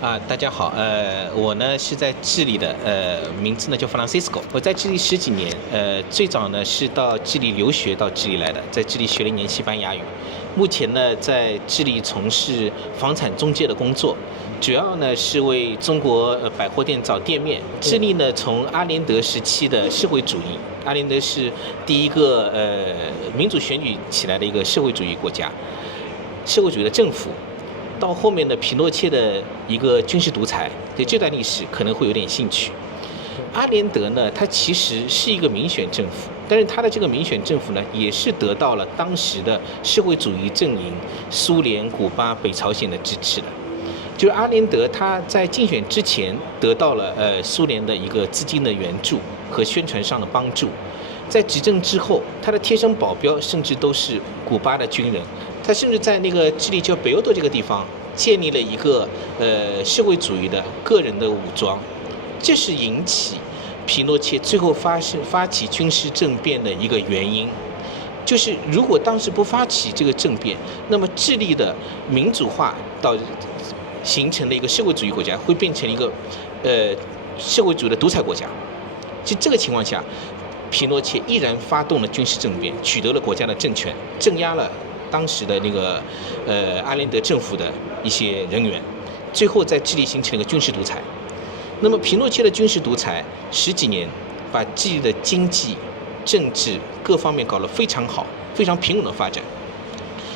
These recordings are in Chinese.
大家好，我呢是在智利的，名字呢叫 Francisco。我在智利10几年，最早呢是到智利留学到智利来的，在智利学了1年西班牙语。目前呢在智利从事房产中介的工作，主要呢是为中国百货店找店面。智利呢从阿连德时期的社会主义，阿连德是第一个民主选举起来的一个社会主义国家，社会主义的政府。到后面的皮诺切的一个军事独裁，对这段历史可能会有点兴趣。阿连德呢，他其实是一个民选政府，但是他的这个民选政府呢，也是得到了当时的社会主义阵营、苏联、古巴、北朝鲜的支持的。就是阿连德他在竞选之前得到了苏联的一个资金的援助和宣传上的帮助，在执政之后，他的贴身保镖甚至都是古巴的军人。他甚至在那个智利叫北欧多这个地方建立了一个社会主义的个人的武装，这是引起皮诺切最后发起军事政变的一个原因。就是如果当时不发起这个政变，那么智利的民主化到形成的一个社会主义国家会变成一个社会主义的独裁国家。就这个情况下，皮诺切毅然发动了军事政变，取得了国家的政权，镇压了当时的那个阿连德政府的一些人员，最后在智利形成了一个军事独裁。那么皮诺切的军事独裁10几年，把智利的经济、政治各方面搞得非常好，非常平稳的发展。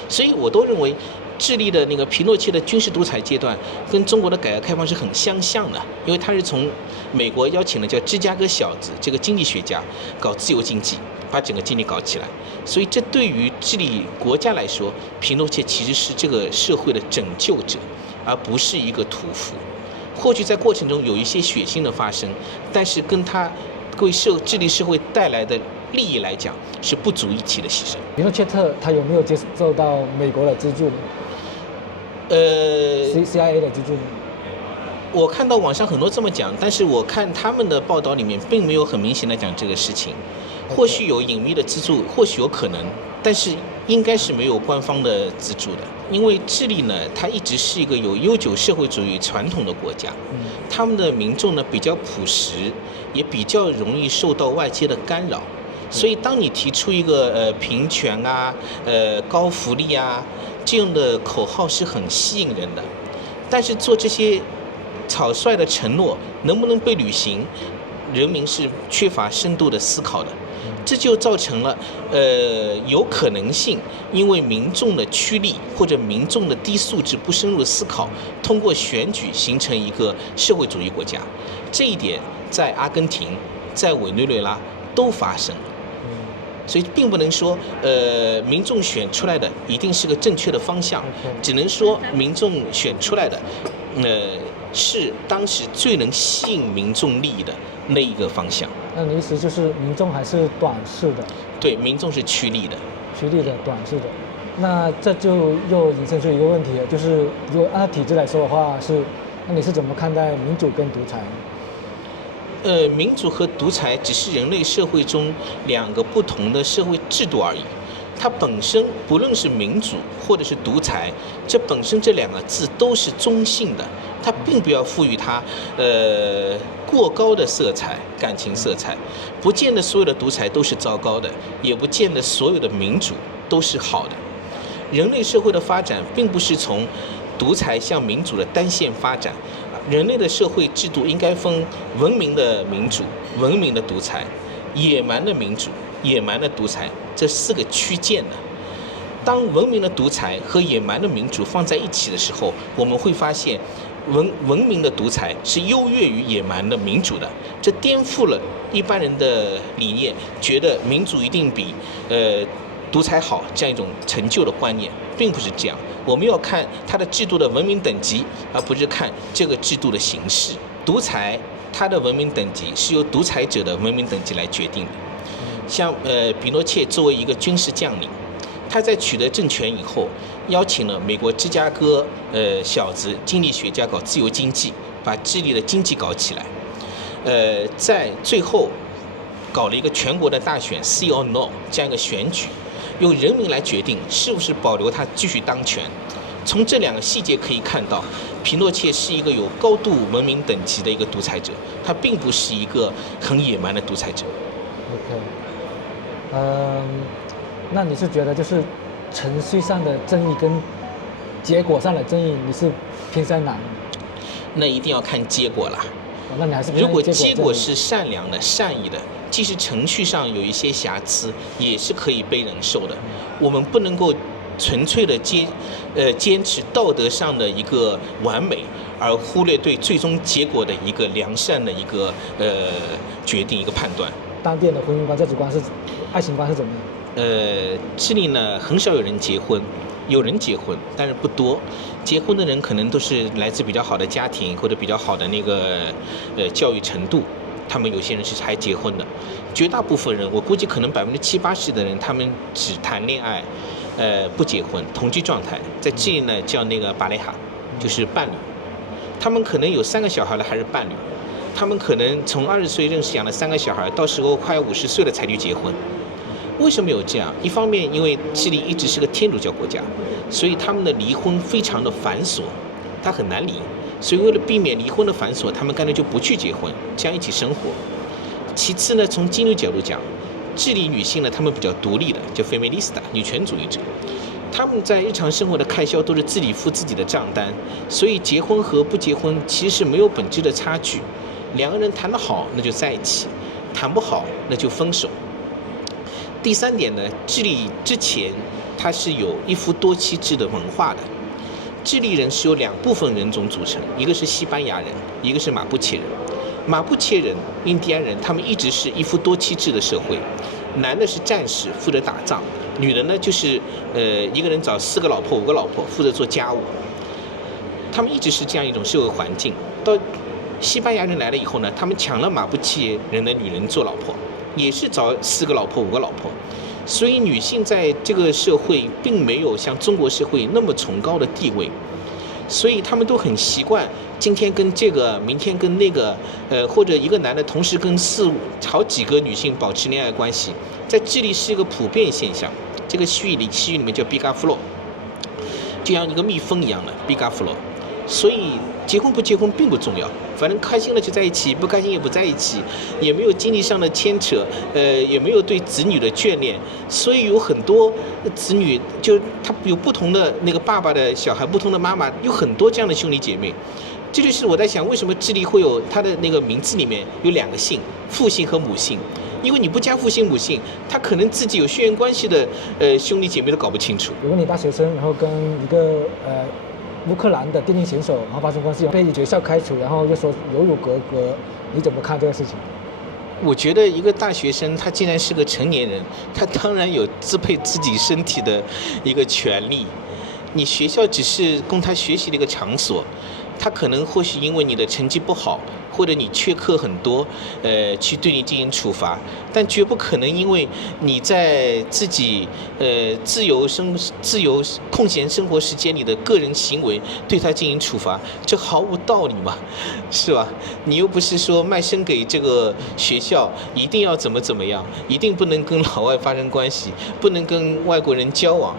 所以我都认为，智利的那个皮诺切的军事独裁阶段跟中国的改革开放是很相像的，因为他是从美国邀请了叫芝加哥小子这个经济学家搞自由经济，把整个经济搞起来。所以这对于智利国家来说，皮诺切其实是这个社会的拯救者，而不是一个屠夫。或许在过程中有一些血腥的发生，但是跟他为智利社会带来的利益来讲，是不足一提的牺牲。皮诺切特他有没有接受到美国的资助呢？CIA 的资助呢？我看到网上很多这么讲，但是我看他们的报道里面并没有很明显的讲这个事情。或许有隐秘的资助，或许有可能，但是应该是没有官方的资助的。因为智利呢，它一直是一个有悠久社会主义传统的国家，他们的民众呢比较朴实，也比较容易受到外界的干扰。所以当你提出一个平权啊、高福利啊这样的口号是很吸引人的，但是做这些草率的承诺能不能被履行，人民是缺乏深度的思考的。这就造成了有可能性因为民众的趋利或者民众的低素质不深入思考，通过选举形成一个社会主义国家。这一点在阿根廷、在委内瑞拉都发生。所以并不能说民众选出来的一定是个正确的方向，只能说民众选出来的是当时最能吸引民众利益的那一个方向。那你意思就是民众还是短视的？对，民众是趋利的，短视的。那这就又引申出一个问题了，就是如果按体制来说的话，那你是怎么看待民主跟独裁呢？民主和独裁只是人类社会中2个不同的社会制度而已。它本身不论是民主或者是独裁，这本身这2个字都是中性的，它并不要赋予它过高的色彩、感情色彩。不见得所有的独裁都是糟糕的，也不见得所有的民主都是好的。人类社会的发展并不是从独裁向民主的单线发展，人类的社会制度应该分文明的民主、文明的独裁、野蛮的民主、野蛮的独裁这4个区间的。当文明的独裁和野蛮的民主放在一起的时候，我们会发现文明的独裁是优越于野蛮的民主的，这颠覆了一般人的理念，觉得民主一定比独裁好这样一种陈旧的观念，并不是这样。我们要看它的制度的文明等级，而不是看这个制度的形式。独裁它的文明等级是由独裁者的文明等级来决定的。像皮诺切作为一个军事将领，他在取得政权以后，邀请了美国芝加哥小子经济学家搞自由经济，把智利的经济搞起来。在最后搞了一个全国的大选 ，See or No 这样一个选举，由人民来决定是不是保留他继续当权。从这两个细节可以看到，皮诺切是一个有高度文明等级的一个独裁者，他并不是一个很野蛮的独裁者。OK，那你是觉得就是程序上的正义跟结果上的正义，你是偏向哪？那一定要看结果啦。那你还是如果结果是善良的、善意的，即使程序上有一些瑕疵，也是可以被忍受的。我们不能够纯粹的坚持道德上的一个完美，而忽略对最终结果的一个良善的一个决定、一个判断。当地人的婚姻观、价值观是、爱情观是怎么样？智利呢很少有人结婚，有人结婚，但是不多。结婚的人可能都是来自比较好的家庭或者比较好的那个教育程度，他们有些人是还结婚的。绝大部分人，我估计可能70%-80%的人，他们只谈恋爱，不结婚，同居状态。在智利呢叫那个巴雷哈，就是伴侣。他们可能有3个小孩了还是伴侣，他们可能从20岁认识养了3个小孩，到时候快50岁了才去结婚。为什么有这样？一方面，因为智利一直是个天主教国家，所以他们的离婚非常的繁琐，它很难离。所以为了避免离婚的繁琐，他们干脆就不去结婚，这样一起生活。其次呢，从经济角度讲，智利女性呢，她们比较独立的，叫 feminista 女权主义者，她们在日常生活的开销都是自己付自己的账单，所以结婚和不结婚其实是没有本质的差距。两个人谈得好，那就在一起；谈不好，那就分手。第3点呢，智利之前它是有一夫多妻制的文化的。智利人是由2部分人种组成，一个是西班牙人，一个是马布切人。马布切人、印第安人，他们一直是一夫多妻制的社会，男的是战士，负责打仗；女人呢就是一个人找4个老婆、5个老婆，负责做家务。他们一直是这样一种社会环境。到西班牙人来了以后呢，他们抢了马布切人的女人做老婆，也是找4个老婆、5个老婆。所以女性在这个社会并没有像中国社会那么崇高的地位，所以他们都很习惯今天跟这个，明天跟那个，或者一个男的同时跟好几个女性保持恋爱关系，在智利是一个普遍现象。这个西语里面叫毕嘎弗洛，就像一个蜜蜂一样的毕嘎弗洛。所以结婚不结婚并不重要，反正开心了就在一起，不开心也不在一起，也没有经济上的牵扯，也没有对子女的眷恋。所以有很多子女，就他有不同的那个爸爸的小孩，不同的妈妈，有很多这样的兄弟姐妹。这就是我在想，为什么智利会有他的那个名字里面有2个姓，父姓和母姓。因为你不加父姓母姓，他可能自己有血缘关系的兄弟姐妹都搞不清楚。如果你大学生，然后跟一个乌克兰的电竞选手然后发生关系，被学校开除，然后又说有辱国格，你怎么看这个事情？我觉得一个大学生，他既然是个成年人，他当然有支配自己身体的一个权利。你学校只是供他学习的一个场所，他可能或许因为你的成绩不好，或者你缺课很多，去对你进行处罚，但绝不可能因为你在自己自由空闲生活时间里的个人行为对他进行处罚，这毫无道理嘛，是吧？你又不是说卖身给这个学校，一定要怎么样，一定不能跟老外发生关系，不能跟外国人交往。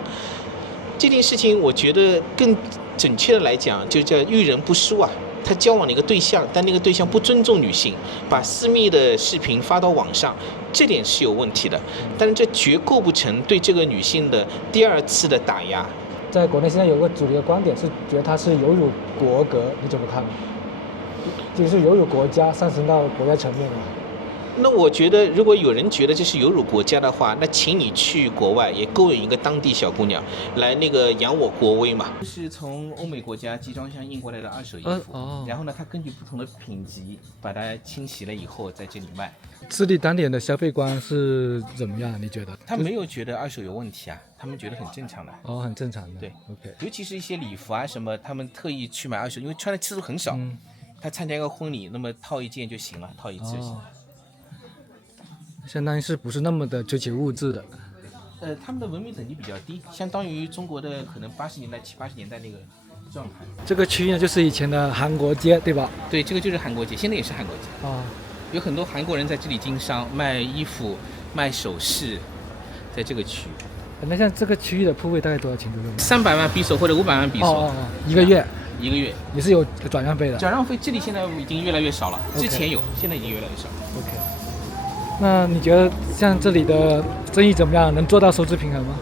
这件事情我觉得更准确的来讲，就叫遇人不淑啊。他交往的一个对象，但那个对象不尊重女性，把私密的视频发到网上，这点是有问题的。但是这绝构不成对这个女性的第2次的打压。在国内现在有个主流的观点是觉得他是有辱国格，你怎么看？就是有辱国家，上升到国家层面了。那我觉得，如果有人觉得这是有辱国家的话，那请你去国外也勾引一个当地小姑娘来那个扬我国威嘛。是从欧美国家集装箱运过来的2手衣服，然后呢，它根据不同的品级把它清洗了以后在这里卖。智利当地人的消费观是怎么样？你觉得？他没有觉得2手有问题啊，他们觉得很正常的。哦，很正常的。对 ，OK。尤其是一些礼服啊什么，他们特意去买2手，因为穿的次数很少。他参加一个婚礼，那么套一件就行了，套一次就行了。相当于是不是那么的追求物质的？他们的文明等级比较低，相当于中国的可能80年代、70、80年代那个状态。这个区域呢，就是以前的韩国街，对吧？对，这个就是韩国街，现在也是韩国街。有很多韩国人在这里经商，卖衣服、卖首饰，在这个区域。那像这个区域的铺位大概多少钱左右？300万比索或者500万比索，一个月也是有转让费的。转让费这里现在已经越来越少了，之前有，现在已经越来越少。OK。那你觉得像这里的生意怎么样？能做到收支平衡吗？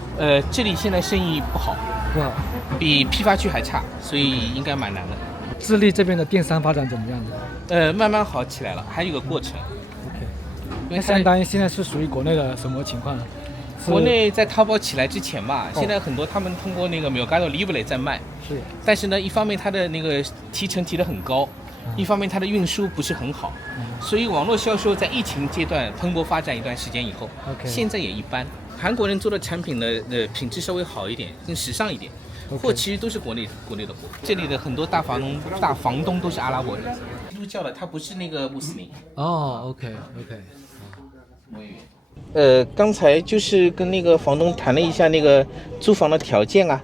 这里现在生意不好，比批发区还差，所以应该蛮难的。智利这边的电商发展怎么样的？慢慢好起来了，还有个过程。OK。那相当于现在是属于国内的什么情况呢？国内在淘宝起来之前吧，现在很多他们通过那个 Mercado Libre 在卖，但是呢，一方面它的那个提成提得很高，一方面它的运输不是很好，所以网络销售在疫情阶段蓬勃发展一段时间以后，现在也一般。韩国人做的产品呢，品质稍微好一点，更时尚一点，货其实都是国内的货。这里的很多大房东都是阿拉伯人，基督教的，他不是那个穆斯林。OK。刚才就是跟那个房东谈了一下那个租房的条件啊，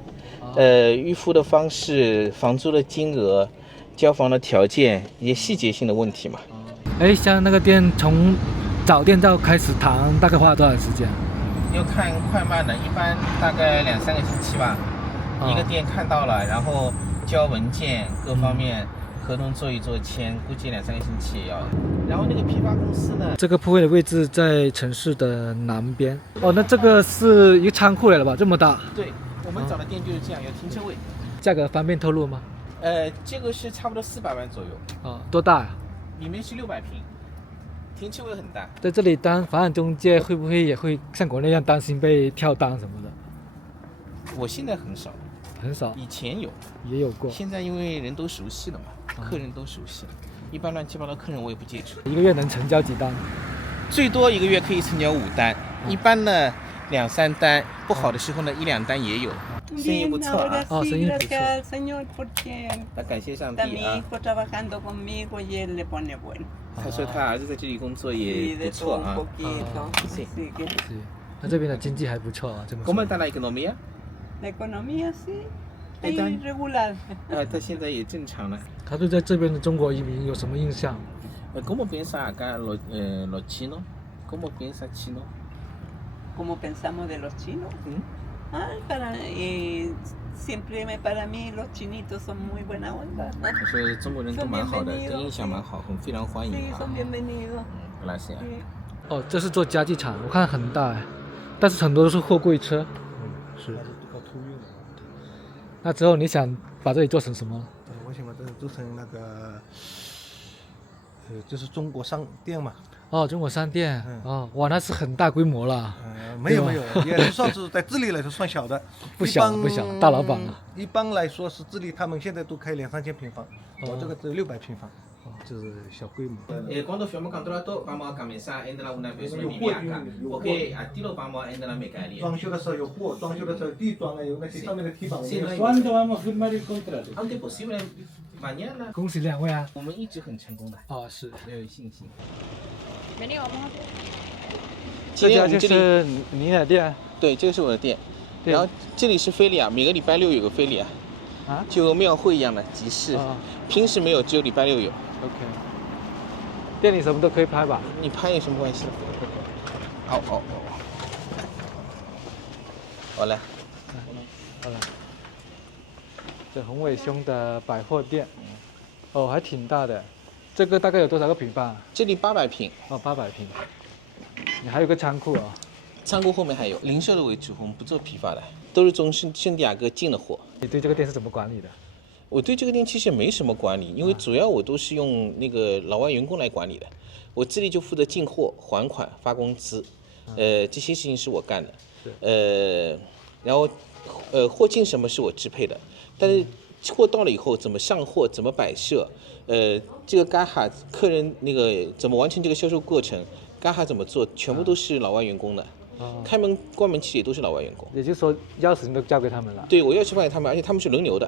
预付的方式、房租的金额、交房的条件，一些细节性的问题嘛。像那个店从找店到开始谈，大概花了多长时间？要看快慢的，一般大概2-3个星期吧。一个店看到了，然后交文件各方面。合同做一做签，估计2-3个星期也要。然后那个批发公司呢？这个铺位的位置在城市的南边。那这个是一个仓库来了吧？这么大？对，我们找的店就是这样，有停车位。价格方便透露吗？这个是差不多400万左右。多大呀？里面是600平，停车位很大。在这里当房产中介，会不会也会像国内一样担心被跳单什么的？我现在很少。以前也有过，现在因为人都熟悉了嘛，客人都熟悉了，一般乱七八糟客人我也不接触。一个月能成交几单？最多一个月可以成交5单，一般呢2-3单，不好的时候呢1-2单也有。生意不错啊。生意不错。那感谢上帝啊。他说他儿子在这里工作也不错啊。那这边的经济还不错啊，这么说。¿Cómo está la economía? La economía sí, es irregular. 他现在也正常了。他对在这边的中国移民有什么印象？¿Cómo piensa acá los chinos? ¿Cómo piensa chino? ¿Cómo pensamos de los chinos? Siempre para mí los chinitos son muy buena onda. 他说中国人都蛮好的，对印象蛮好，非常欢迎。Sí, son bienvenidos. Gracias. 这是做家具厂，我看很大，但是很多都是货柜车。是。那之后你想把这里做成什么？我想把这里做成那个，就是中国商店嘛。中国商店。哇，那是很大规模了。没有，也算是在智利来说算小的。不小，大老板了。一般来说是智利，他们现在都开2-3千平方，我这个只有600平方。就是小规模。Quando firmamos contrato, vamos a comenzar en una persona vivir acá, porque a ti lo vamos a entrar en la mercadería. 装修的时候有货，装修的时候地砖啊，有那些上面的梯板。¿Cuándo vamos a firmar el contrato? Antes posible, mañana. 恭喜2位啊！我们一直很成功的。是，很有信心。这家就是你的店？对，这个是我的店。然后这里是菲利亚，每个礼拜6有个菲利亚。就和庙会一样的集市，平时没有，只有礼拜6有。OK。店里什么都可以拍吧？你拍有什么关系？好了。这洪伟兄的百货店，还挺大的。这个大概有多少个平方？这里800平。800平。你还有个仓库啊？仓库后面还有，零售的为主，我们不做批发的，都是从圣地亚哥进的货。你对这个店是怎么管理的？我对这个店其实没什么管理，因为主要我都是用那个老外员工来管理的，我这里就负责进货、还款、发工资，这些事情是我干的。然后货进什么是我支配的，但是货到了以后怎么上货、怎么摆设，这个嘎哈客人那个怎么完成这个销售过程，嘎哈怎么做，全部都是老外员工的。开门关门其实也都是老外员工，也就是说钥匙你都交给他们了。对，我钥匙放给他们，而且他们是轮流的。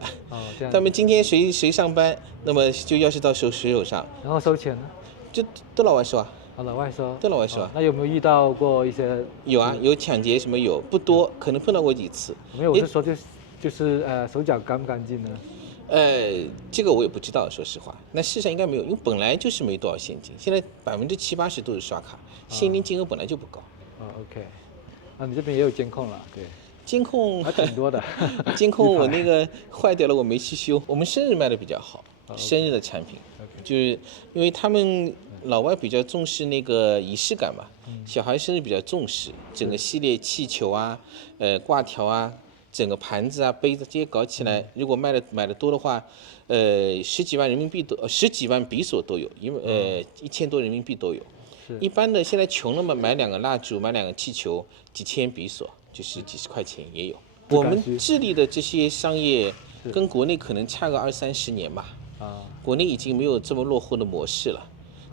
这样。他们今天谁上班，那么就钥匙到谁手上。然后收钱呢？就都老外收啊。老外收。都老外收啊。那有没有遇到过一些？有啊，有抢劫什么有，不多，可能碰到过几次。没有，我是说就是手脚干不干净呢？这个我也不知道，说实话。那事实上应该没有，因为本来就是没多少现金，现在70%-80%都是刷卡，现金金额本来就不高。OK。你这边也有监控了，对。监控还挺多的。监控我那个坏掉了，我没去修。我们生日卖的比较好，生日的产品，就是因为他们老外比较重视那个仪式感嘛，小孩生日比较重视，整个系列气球啊，挂条啊，整个盘子啊、杯子这些搞起来，如果买的多的话，十几万人民币都，十几万比索都有，因为1000多人民币都有。一般的现在穷了嘛，买2个蜡烛，买2个气球，几千比索，就是几十块钱也有。我们智利的这些商业跟国内可能差个20-30年吧。国内已经没有这么落后的模式了。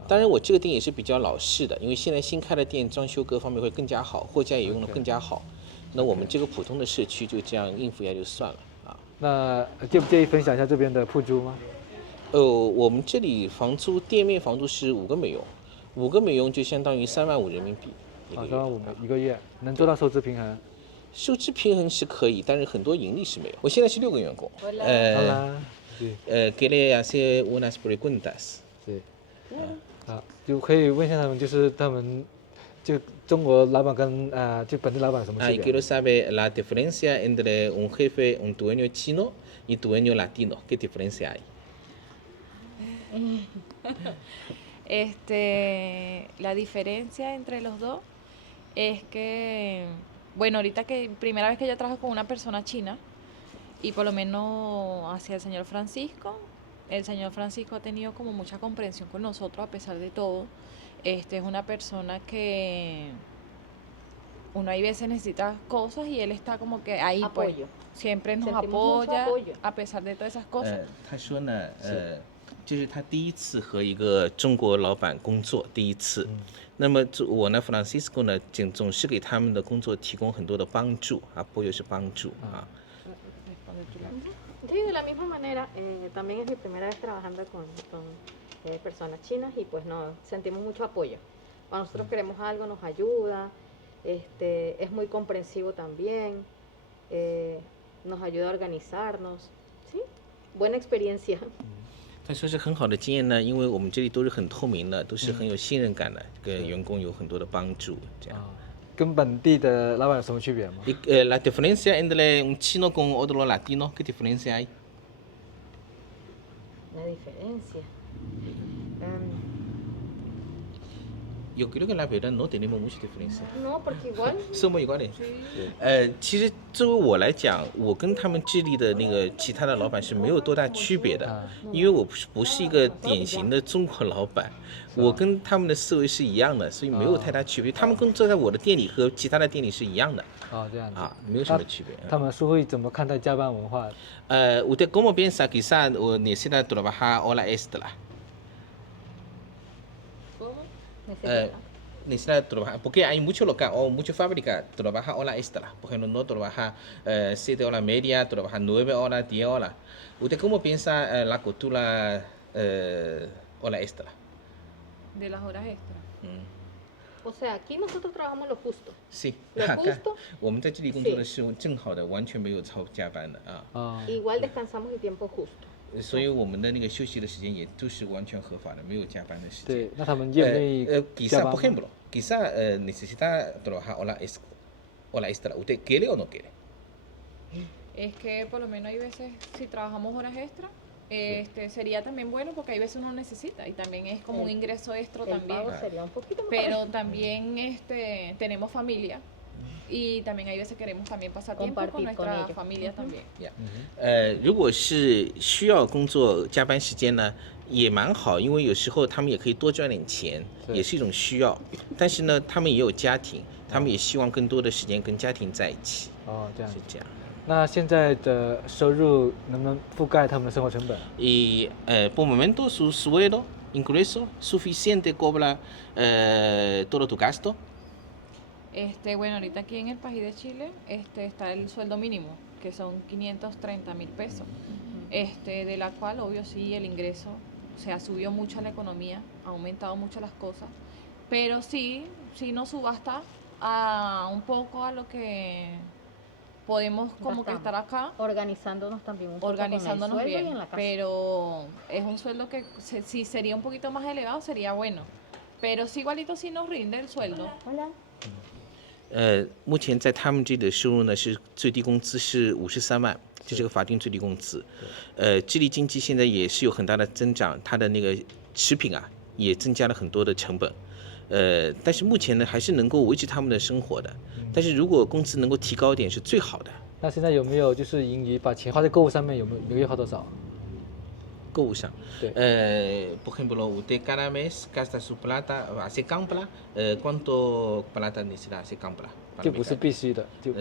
当然，我这个店也是比较老式的，因为现在新开的店装修各方面会更加好，货架也用得更加好。那我们这个普通的社区就这样应付一下就算了啊。那介不介意分享一下这边的铺租吗？我们这里房租店面房租是5个美元，5个美元就相当于3万5人民币。3.5万一个月，能做到收支平衡？收支平衡是可以，但是很多盈利是没有。我现在是6个员工。给了hace unas preguntas。对。就可以问一下他们，就是他们就中国老板跟就本地老板有什么区别？Quiero saber la diferencia entre un jefe, un dueño chino y dueño latino. ¿Qué diferencia hay? La diferencia entre los dos es que, bueno, ahorita que primera vez que yo trabajo con una persona china y por lo menos hacia el señor Francisco ha tenido como mucha comprensión con nosotros a pesar de todo. Es una persona que uno hay veces necesita cosas y él está como que ahí, pues, siempre nos apoya a pesar de todas esas cosas. 他说呢，这是他第一次和一个中国老板工作，第一次。那么我呢 ，Francisco 呢，总是给他们的工作提供很多的帮助啊，apoyo是帮助啊。Sí, de la misma manera, también es mi primera vez trabajando con personas chinas y pues nos sentimos mucho apoyo. Cuando nosotros queremos algo nos ayuda, es muy comprensivo también, nos ayuda a organizarnos, ¿sí? Buena experiencia. 他说是很好的经验呢，因为我们这里都是很透明的，都是很有信任感的，跟员工有很多的帮助，这样。跟本地的老板有什么区别吗？La diferencia entre un chino con otro latino, ¿qué diferencia hay? La diferencia. Yo creo que la verdad no tenemos mucha diferencia. No, porque igual. Somos iguales. 其实作为我来讲，我跟他们智利的那个其他的老板是没有多大区别的，因为我不是一个典型的中国老板，我跟他们的思维是一样的，所以没有太大区别。他们工作在我的店里和其他的店里是一样的。这样子没有什么区别。他们是会怎么看待加班文化？Usted cómo piensa quizás necesita trabajar hora extra? Necesita trabajar, porque hay muchos locales o muchas fábricas trabaja hora extra. Por ejemplo, no trabaja 7 horas media, trabaja 9 horas, 10 horas. ¿Usted cómo piensa la cultura hora extra? De las horas extra. O sea, aquí nosotros trabajamos lo justo. Sí. Lo justo. 我们在这里工作的是正好的，完全没有超加班的啊。Igual descansamos el tiempo justo. 所以我们的那个休息的时间也都是完全合法的，没有加班的时间。对，那他们愿不愿意加班？ Quizá, por ejemplo, quizá necesita trabajar hora extra. ¿Usted quiere o no quiere? Es que por lo menos hay veces si trabajamos horas extra, sería también bueno porque hay veces uno necesita y también es como un ingreso extra también. Sería un poquito más pero también tenemos familia. Y también hay veces queremos también pasar tiempo con nuestra familia también. 如果是需要工作加班时间呢，也蛮好，因为有时候他们也可以多赚点钱，也是一种需要。但是呢，他们也有家庭，他们也希望更多的时间跟家庭在一起。这样是这样。那现在的收入能不能覆盖他们的生活成本？Y por momento su sueldo, ingreso suficiente cobra todo tu gasto. Bueno, ahorita aquí en el país de Chile está el sueldo mínimo, que son 530.000 pesos, de la cual, obvio, sí, el ingreso, o sea, subió mucho la economía, ha aumentado mucho las cosas, pero sí nos subasta un poco a lo que podemos como que estar acá. Organizándonos también un poco organizándonos con el sueldo bien, y en la casa. pero es un sueldo que si sería un poquito más elevado sería bueno, pero sí igualito sí nos rinde el sueldo. Hola. 目前在他们这里的收入呢是最低工资是53万，这是个法定最低工资。智利经济现在也是有很大的增长，它的那个食品啊也增加了很多的成本。但是目前呢还是能够维持他们的生活的。但是如果工资能够提高一点是最好的。那现在有没有就是盈余，把钱花在购物上面，有没有每个月花多少？购物上，对por ejemplo, usted cada mes gasta su plata, hace compra, ¿cuánto plata necesita hacer compra? 就不是必须的，就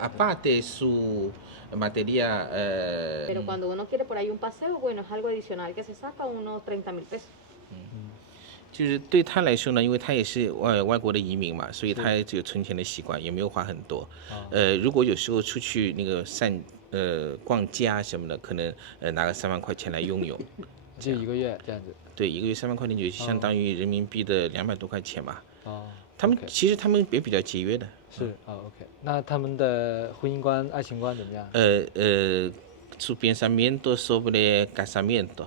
aparte su materia, Pero cuando uno quiere por ahí un paseo, bueno, es algo adicional que se saca unos 30.000 pesos. 就是对他来说呢，因为他也是外国的移民嘛，所以他也只有存钱的习惯，也没有花很多。如果有时候出去那个逛街啊什么的，可能拿个3万块钱来拥有。就一个月这样子。对，一个月3万块钱就相当于人民币的200多块钱嘛。其实他们也比较节约的。是OK。那他们的婚姻观、爱情观怎么样？Su pensamiento sobre casamiento.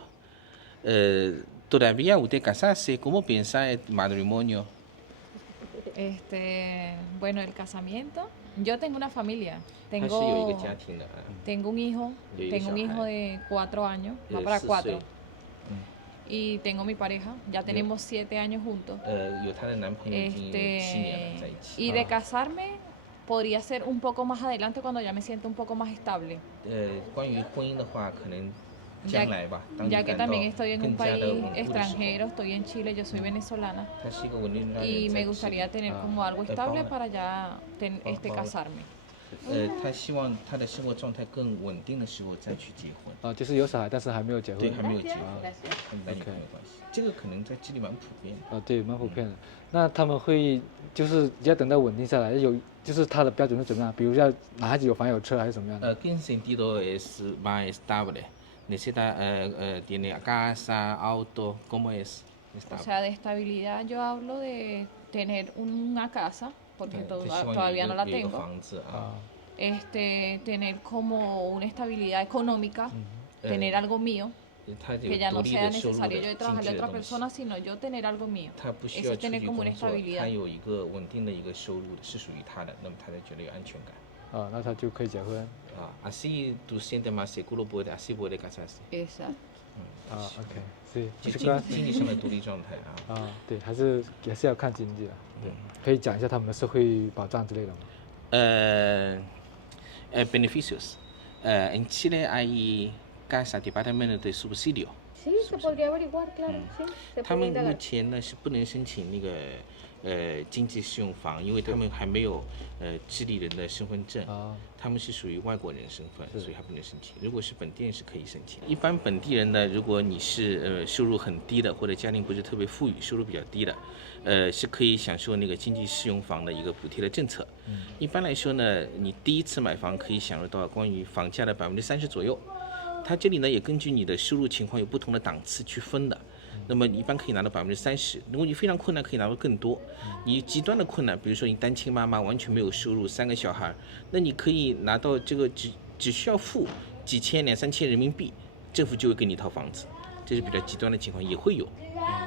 ¿Todavía usted casarse? ¿Cómo piensa el matrimonio? Bueno, el casamiento. Yo tengo una familia. 他是有一个家庭的。Tengo un hijo. Tengo un hijo de 4 años. Va para 4. Y tengo mi pareja. Ya tenemos 7 años juntos. 有她的男朋友已经7年了在一起。Y de casarme podría ser un poco más adelante cuando ya me siento un poco más estable. 关于婚姻的话，可能。Ya que también estoy en un país extranjero, estoy en Chile, yo soy venezolana y me gustaría tener como algo estable para ya casarme. 他希望他的生活状态更稳定的时候再去结婚。就是有小孩，但是还没有结婚。对，还没有结婚，跟男女朋友关系。这个可能在智利蛮普遍的。对，蛮普遍的。那他们会就是要等到稳定下来，就是他的标准是怎么样？比如要男孩子有房有车还是怎么样的？¿Qué sentido es más estable? ¿Necesita tiene casa, auto? ¿Cómo es? O sea, de estabilidad yo hablo de tener una casa, porque todavía no la tengo. Tener como una estabilidad económica, tener algo mío, que ya no sea necesario yo trabajarle a otra persona, sino yo tener algo mío. Eso es tener como una estabilidad. 他有一个稳定的一个收入是属于他的，那么他才觉得有安全感。那他就可以结婚。Así tú sientes más seguro, así puede casarse. Exacto. OK， sí。经济上的独立状态啊。对，还是要看经济的。对，可以讲一下他们的社会保障之类的吗？Beneficios. En Chile hay casa, departamento de subsidio. Sí, se podría averiguar, claro. Sí, se 他们目前呢是不能申请那个经济适用房，因为他们还没有智利人的身份证，他们是属于外国人身份，所以还不能申请。如果是本地人是可以申请。一般本地人呢，如果你是收入很低的，或者家庭不是特别富裕，收入比较低的，是可以享受那个经济适用房的一个补贴的政策。一般来说呢，你第一次买房可以享受到关于房价的30%左右。它这里呢也根据你的收入情况有不同的档次去分的。那么你一般可以拿到30%，如果你非常困难，可以拿到更多。你极端的困难，比如说你单亲妈妈完全没有收入，3个小孩，那你可以拿到这个只需要付几千2、3千人民币，政府就会给你一套房子。这是比较极端的情况，也会有。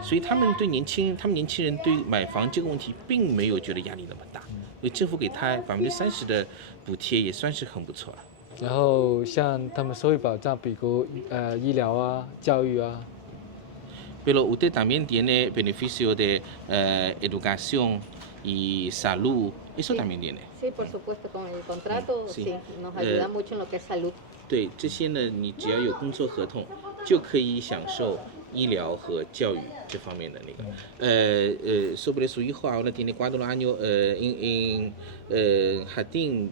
所以他们年轻人对买房这个问题并没有觉得压力那么大，因为政府给他30%的补贴也算是很不错了。然后像他们社会保障，比如医疗啊、教育啊。Pero usted también tiene beneficio de educación y salud, eso también tiene. Sí, por supuesto, con el contrato sí, nos ayuda mucho en lo que es salud. 对，这些呢，你只要有工作合同，就可以享受医疗和教育这方面的那个。sobre su hijo ahora tiene 4 años, en jardín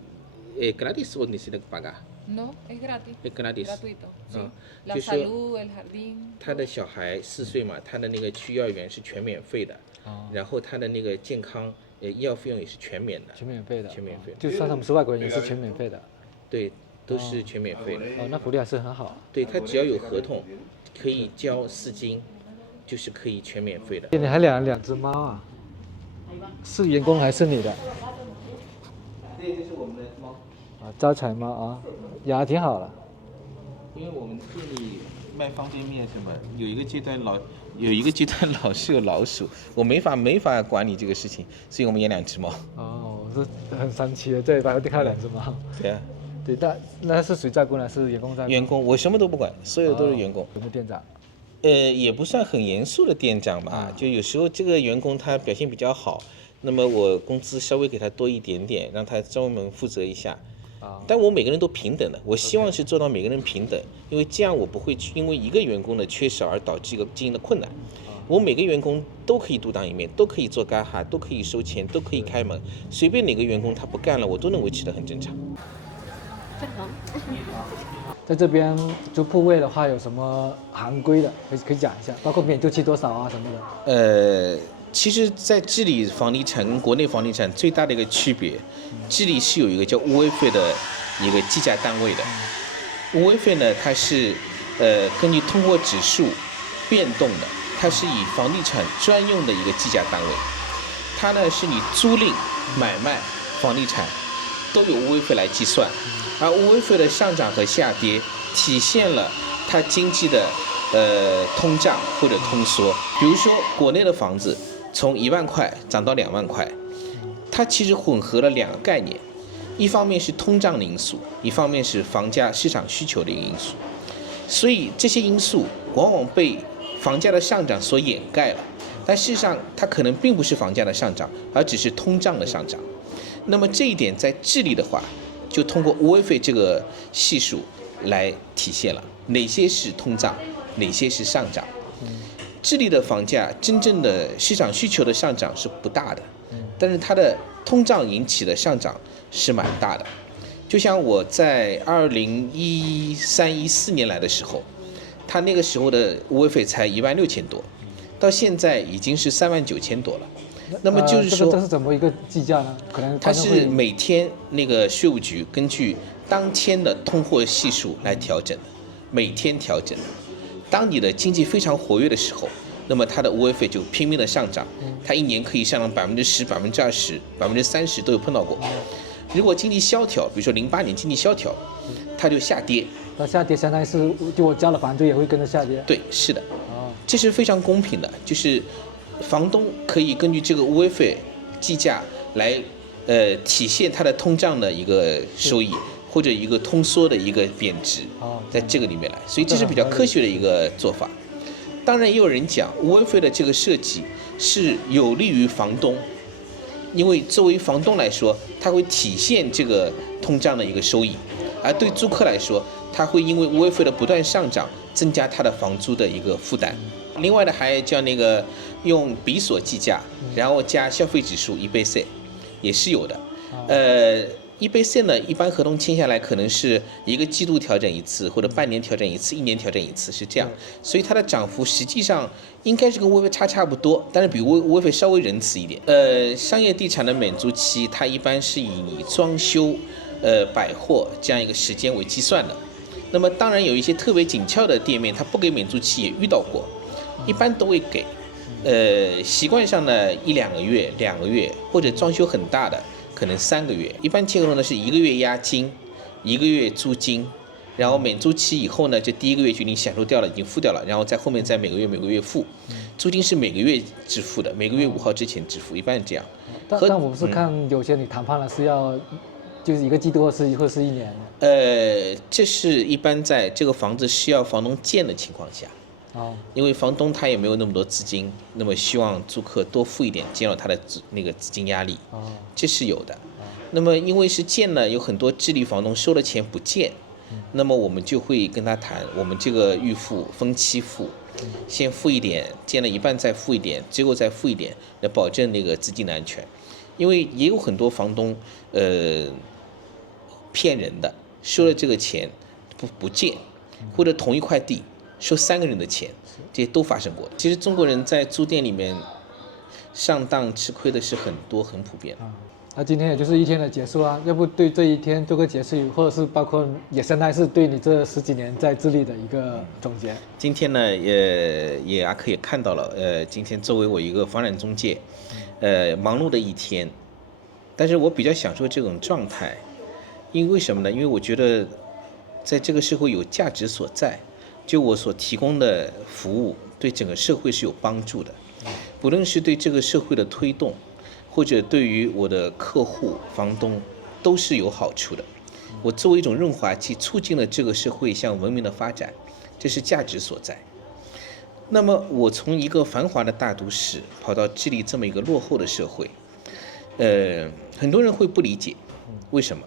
gratis o necesita pagar? No, es gratis. Es gratis. Gratuito. Sí. La salud, el jardín. 他的小孩4岁嘛，他的那个去幼儿园是全免费的，然后他的那个健康医药费用也是全免的。全免费的。全免费。就算他们是外国人也是全免费的。对，都是全免费的。那福利还是很好。对，他只要有合同，可以交4金，就是可以全免费的。你还养了2只猫啊？是员工还是你的？对，这是我们的猫。招财猫啊，养得挺好了。因为我们这里卖方便面什么，有一个阶段老是有老鼠，我没法管理这个事情，所以我们养2只猫。哦，是很神奇的，这里把看到2只猫。对啊，对，那是谁照顾呢？是员工照顾？员工我什么都不管，所有都是员工。我们店长。也不算很严肃的店长吧，就有时候这个员工他表现比较好，那么我工资稍微给他多一点点，让他专门负责一下。但我每个人都平等的，我希望是做到每个人平等，因为这样我不会因为一个员工的缺少而导致一个经营的困难。我每个员工都可以独当一面，都可以做干哈，都可以收钱，都可以开门，随便哪个员工他不干了，我都能维持得很正常。在这边租铺位的话，有什么行规的可以讲一下，包括免租期多少啊什么的。其实在治理房地产跟国内房地产最大的一个区别，治理是有一个叫物业费的一个计价单位的。物业费呢，它是根据通货指数变动的，它是以房地产专用的一个计价单位。它呢是你租赁、买卖房地产都有物业费来计算，而物业费的上涨和下跌体现了它经济的通胀或者通缩。比如说国内的房子从1万块涨到2万块，它其实混合了2个概念，一方面是通胀的因素，一方面是房价市场需求的一个因素，所以这些因素往往被房价的上涨所掩盖了，但事实上它可能并不是房价的上涨，而只是通胀的上涨。那么这一点在治理的话，就通过物业费这个系数来体现了哪些是通胀，哪些是上涨。治理的房价真正的市场需求的上涨是不大的，但是它的通胀引起的上涨是蛮大的。就像我在2013、14年来的时候，它那个时候的物业费才16000多，到现在已经是39000多了。那么就是说，这是怎么一个计价呢？可能它是每天那个税务局根据当天的通货系数来调整的，每天调整。当你的经济非常活跃的时候，那么它的物业费就拼命的上涨，它一年可以上涨10%、20%、30%都有碰到过。如果经济萧条，比如说08年经济萧条，它就下跌。它下跌相当于是就我交了房租也会跟着下跌。对，是的，这是非常公平的，就是房东可以根据这个物业费计价来体现它的通胀的一个收益，或者一个通缩的一个贬值，在这个里面来，所以这是比较科学的一个做法。当然也有人讲物业费的这个设计是有利于房东，因为作为房东来说，它会体现这个通胀的一个收益，而对租客来说，它会因为物业费的不断上涨，增加它的房租的一个负担。另外呢，还叫那个用比索计价，然后加消费指数1%C，也是有的。1%C呢，一般合同签下来可能是1个季度调整一次，或者半年调整一次，1年调整一次，是这样。所以它的涨幅实际上应该是跟物业费差不多，但是比物业费稍微仁慈一点。商业地产的免租期，它一般是以你装修、百货这样一个时间为计算的。那么当然有一些特别紧俏的店面，它不给免租期也遇到过，一般都会给。习惯上呢1-2个月、2个月，或者装修很大的，可能3个月。一般签合同呢是1个月押金，1个月租金，然后免租期以后呢，就第1个月就已经享受掉了，已经付掉了，然后在后面再每个月付。租金是每个月支付的，每个月5号之前支付，一般是这样。但我们是看有些你谈判了是要就是1个季度或是1年。这是一般在这个房子需要房东建的情况下。因为房东他也没有那么多资金，那么希望租客多付一点，减少他的那个资金压力，这是有的。那么因为是建呢，有很多智利房东收了钱不建，那么我们就会跟他谈，我们这个预付分期付，先付一点，建了一半再付一点，最后再付一点，来保证那个资金的安全。因为也有很多房东骗人的，收了这个钱不建，或者同一块地收3个人的钱，这些都发生过。其实中国人在租店里面上当吃亏的是很多，很普遍。那今天也就是一天的结束啊，要不对这一天做个结束，或者是包括也相当于是对你这10几年在智利的一个总结。今天呢，阿克也看到了，今天作为我一个房产中介，忙碌的一天，但是我比较享受这种状态，因为什么呢？因为我觉得在这个社会有价值所在。就我所提供的服务对整个社会是有帮助的，不论是对这个社会的推动，或者对于我的客户、房东都是有好处的。我作为一种润滑剂，促进了这个社会向文明的发展，这是价值所在。那么我从一个繁华的大都市跑到智利这么一个落后的社会，很多人会不理解为什么。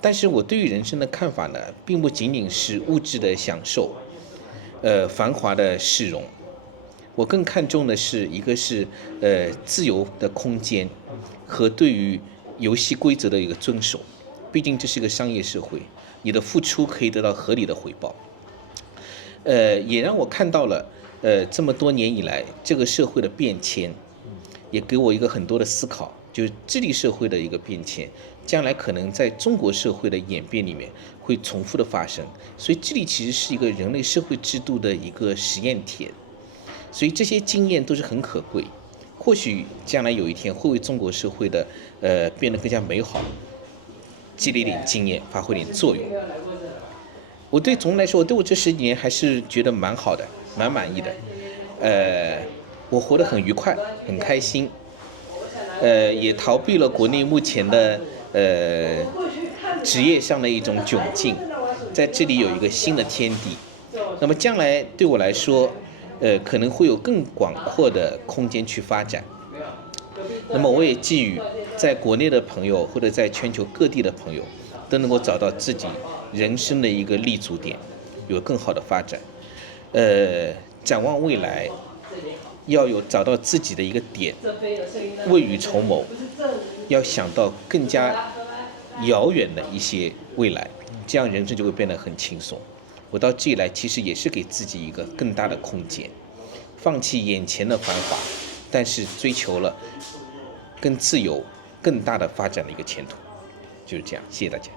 但是我对于人生的看法呢，并不仅仅是物质的享受，繁华的市容，我更看重的是一个是自由的空间和对于游戏规则的一个遵守。毕竟这是个商业社会，你的付出可以得到合理的回报。也让我看到了这么多年以来这个社会的变迁，也给我一个很多的思考，就是智利社会的一个变迁，将来可能在中国社会的演变里面会重复的发生。所以智利其实是一个人类社会制度的一个实验田，所以这些经验都是很可贵，或许将来有一天会为中国社会的变得更加美好积累点经验，发挥点作用。总的来说，我对我这10几年还是觉得蛮好的，蛮满意的。我活得很愉快，很开心。也逃避了国内目前的职业上的一种窘境，在这里有一个新的天地。那么将来对我来说，可能会有更广阔的空间去发展。那么我也寄予在国内的朋友或者在全球各地的朋友，都能够找到自己人生的一个立足点，有更好的发展。展望未来，要找到自己的一个点，未雨绸缪，要想到更加遥远的一些未来，这样人生就会变得很轻松。我到这里来，其实也是给自己一个更大的空间，放弃眼前的繁华，但是追求了更自由、更大的发展的一个前途，就是这样。谢谢大家。